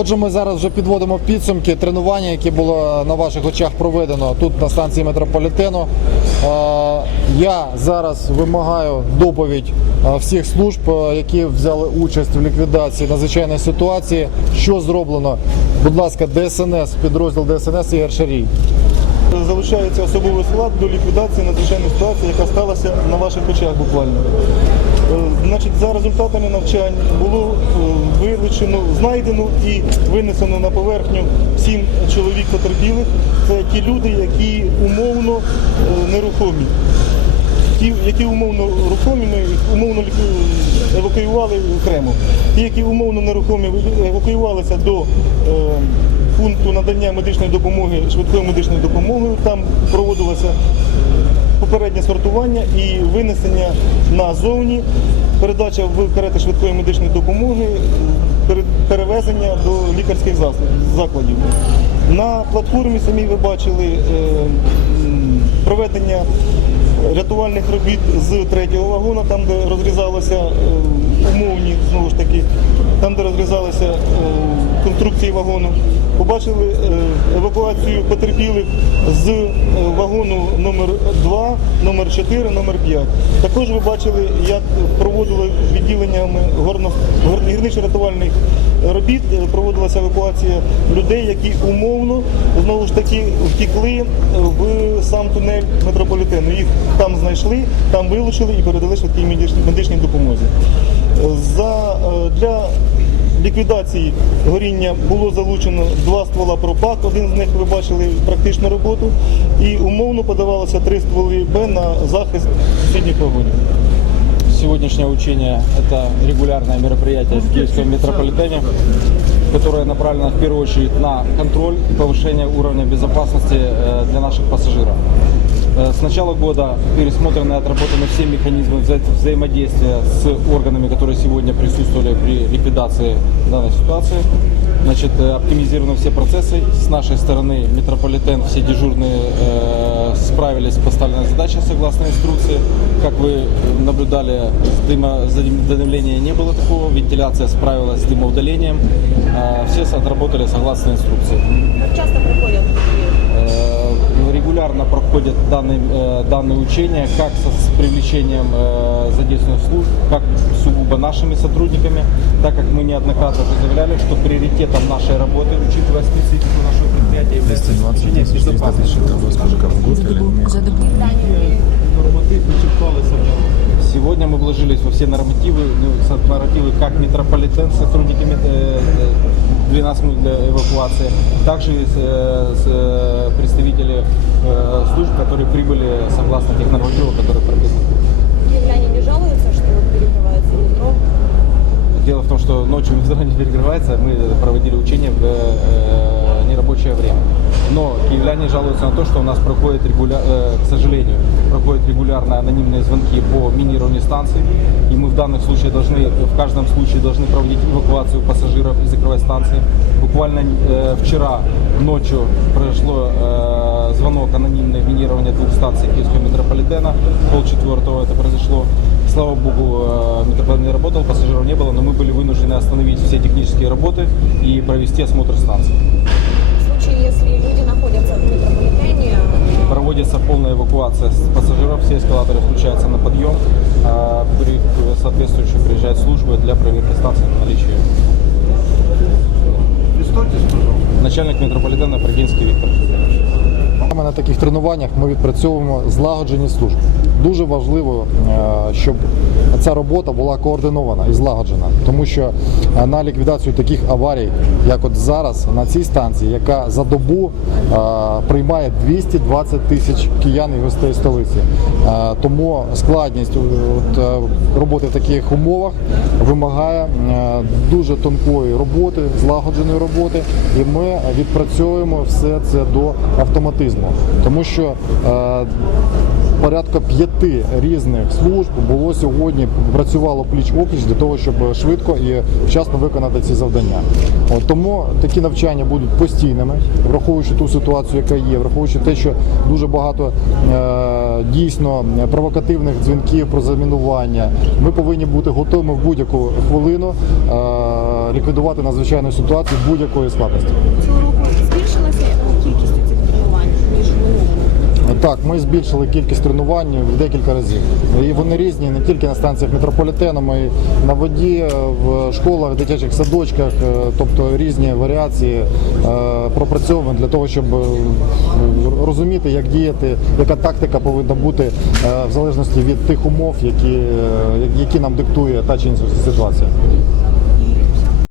Отже, ми зараз вже підводимо підсумки тренування, яке було на ваших очах проведено тут на станції метрополітену. Е, Я зараз вимагаю доповідь е, всіх служб, е, які взяли участь в ліквідації надзвичайної ситуації. Що зроблено? Будь ласка, ДСНС, підрозділ ДСНС Ігор Шарій. Залучається особовий склад до ліквідації надзвичайної ситуації, яка сталася на ваших очах буквально. Значить, за результатами навчань було вилучено, знайдено і винесено на поверхню сім чоловік потерпілих. Це ті люди, які умовно е, нерухомі. Ті, які умовно рухомі, ми їх умовно евакуювали окремо. Ті, які умовно нерухомі, евакуювалися до е, пункту надання медичної допомоги, швидкої медичної допомоги. Там проводилося попереднє сортування і винесення назовні, передача в карети швидкої медичної допомоги, пере- перевезення до лікарських закладів. На платформі самі ви бачили е, проведення рятувальних робіт з третього вагона, там, де розрізалися е, умовні, знову ж таки, там, де розрізалися е, конструкції вагону. Побачили е, евакуацію потерпілих з е, вагону номер 2, номер 4, номер 5. Також ви бачили, як проводили відділеннями гірничо-рятувальних робіт, проводилася евакуація людей, які умовно знову ж таки втікли е, в сам тунель метрополітену. Їх там знайшли, там вилучили і передали швидкій медич- медичній допомозі. За, е, для ліквідації горіння було залучено два ствола пропак, один з них ви бачили практичну роботу, і умовно подавалося три стволи Б на захист сусідніх вагонів. Сегодняшнее учение – это регулярное мероприятие в Киевском метрополитене, которое направлено в первую очередь на контроль и повышение уровня безопасности э, для наших пассажиров. Э, С начала года пересмотрены и отработаны все механизмы вза- взаимодействия с органами, которые сегодня присутствовали при ликвидации данной ситуации. Значит, э, оптимизированы все процессы. С нашей стороны метрополитен, все дежурные э, справились с поставленной задачей согласно инструкции. Как вы наблюдали, дыма, задымления не было такого, вентиляция справилась с дымоудалением. Э, все отработали согласно инструкции. Как часто проходят такие? Э, Регулярно проходят данные, э, данные учения как со, с привлечением э, задействованных служб, как сугубо нашими сотрудниками, так как мы неоднократно уже заявляли, что приоритетом нашей работы, учитывая специфику нашего предприятия, является 220 обеспечение тысяч 300 безопасности. тысяч это сколько в год или в месяц? Норматив вичерпалися вже. Сегодня мы вложились во все нормативы, ну, со- нормативы как метрополитен, сотрудники мет- э, э, для нас мы для эвакуации, также и с, э, с, э, представители э, служб, которые прибыли согласно тех нормативов, которые прописаны. Киевляне не жалуются, что вот перекрывается метро? Дело в том, что ночью метро не перекрывается, мы проводили учения в э, нерабочее время. Но киевляне жалуются на то, что у нас проходит регуля... э, к сожалению, проходят регулярно анонимные звонки по минированию станций. И мы в данных случаях должны, в каждом случае должны проводить эвакуацию пассажиров и закрывать станции. Буквально э, вчера ночью произошло э, звонок анонимное минирование двух станций Киевского метрополитена. Пол четвертого это произошло. Слава богу, э, метрополитен не работал, пассажиров не было, но мы были вынуждены остановить все технические работы и провести осмотр станции. Проводится полная эвакуация с пассажиров, все эскалаторы включаются на подъем, а при- соответствующие приезжают службы для проверки станции на наличие. Начальник метрополитена Брагинский Виктор. Саме на таких тренуваннях ми відпрацьовуємо злагодженість служб. Дуже важливо, е, щоб ця робота була координована і злагоджена, тому що е, на ліквідацію таких аварій, як от зараз на цій станції, яка за добу е, приймає 220 тисяч киян і гостей столиці. Тому складність от, роботи в таких умовах вимагає дуже тонкої роботи, злагодженої роботи, і ми відпрацьовуємо все це до автоматизму, тому що порядка п'яти різних служб було сьогодні працювало пліч опліч для того, щоб швидко і вчасно виконати ці завдання. От, тому такі навчання будуть постійними, враховуючи ту ситуацію, яка є, враховуючи те, що дуже багато е, дійсно провокативних дзвінків про замінування. Ми повинні бути готовими в будь-яку хвилину. Е, ліквідувати надзвичайну ситуацію будь-якої складності. Так, ми збільшили кількість тренувань в декілька разів. І вони різні не тільки на станціях метрополітену, ми на воді, в школах, дитячих садочках, е, тобто різні варіації е, пропрацьовані для того, щоб е, розуміти, як діяти, яка тактика повинна бути в залежності від тих умов, які, які нам диктує та чи інша ситуація.